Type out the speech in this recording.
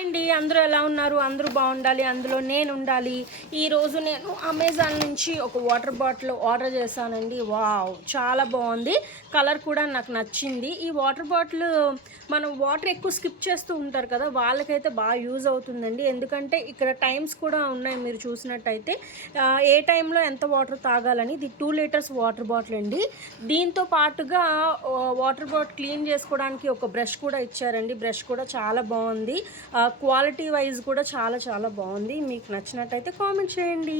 అండి అందరూ ఎలా ఉన్నారు? అందరూ బాగుండాలి, అందులో నేను ఉండాలి. ఈరోజు నేను అమెజాన్ నుంచి ఒక వాటర్ బాటిల్ ఆర్డర్ చేశానండి. వావ్, చాలా బాగుంది. కలర్ కూడా నాకు నచ్చింది. ఈ వాటర్ బాటిల్ మనం వాటర్ ఎక్కువ స్కిప్ చేస్తూ ఉంటారు కదా, వాళ్ళకైతే బాగా యూజ్ అవుతుందండి. ఎందుకంటే ఇక్కడ టైమ్స్ కూడా ఉన్నాయి, మీరు చూసినట్టయితే ఏ టైంలో ఎంత వాటర్ తాగాలని. ఇది 2 లీటర్స్ వాటర్ బాటిల్ అండి. దీంతో పాటుగా వాటర్ బాటిల్ క్లీన్ చేసుకోవడానికి ఒక బ్రష్ కూడా ఇచ్చారండి. బ్రష్ కూడా చాలా బాగుంది. క్వాలిటీ వైజ్ కూడా చాలా చాలా బాగుంది. మీకు నచ్చినట్టయితే కామెంట్ చేయండి.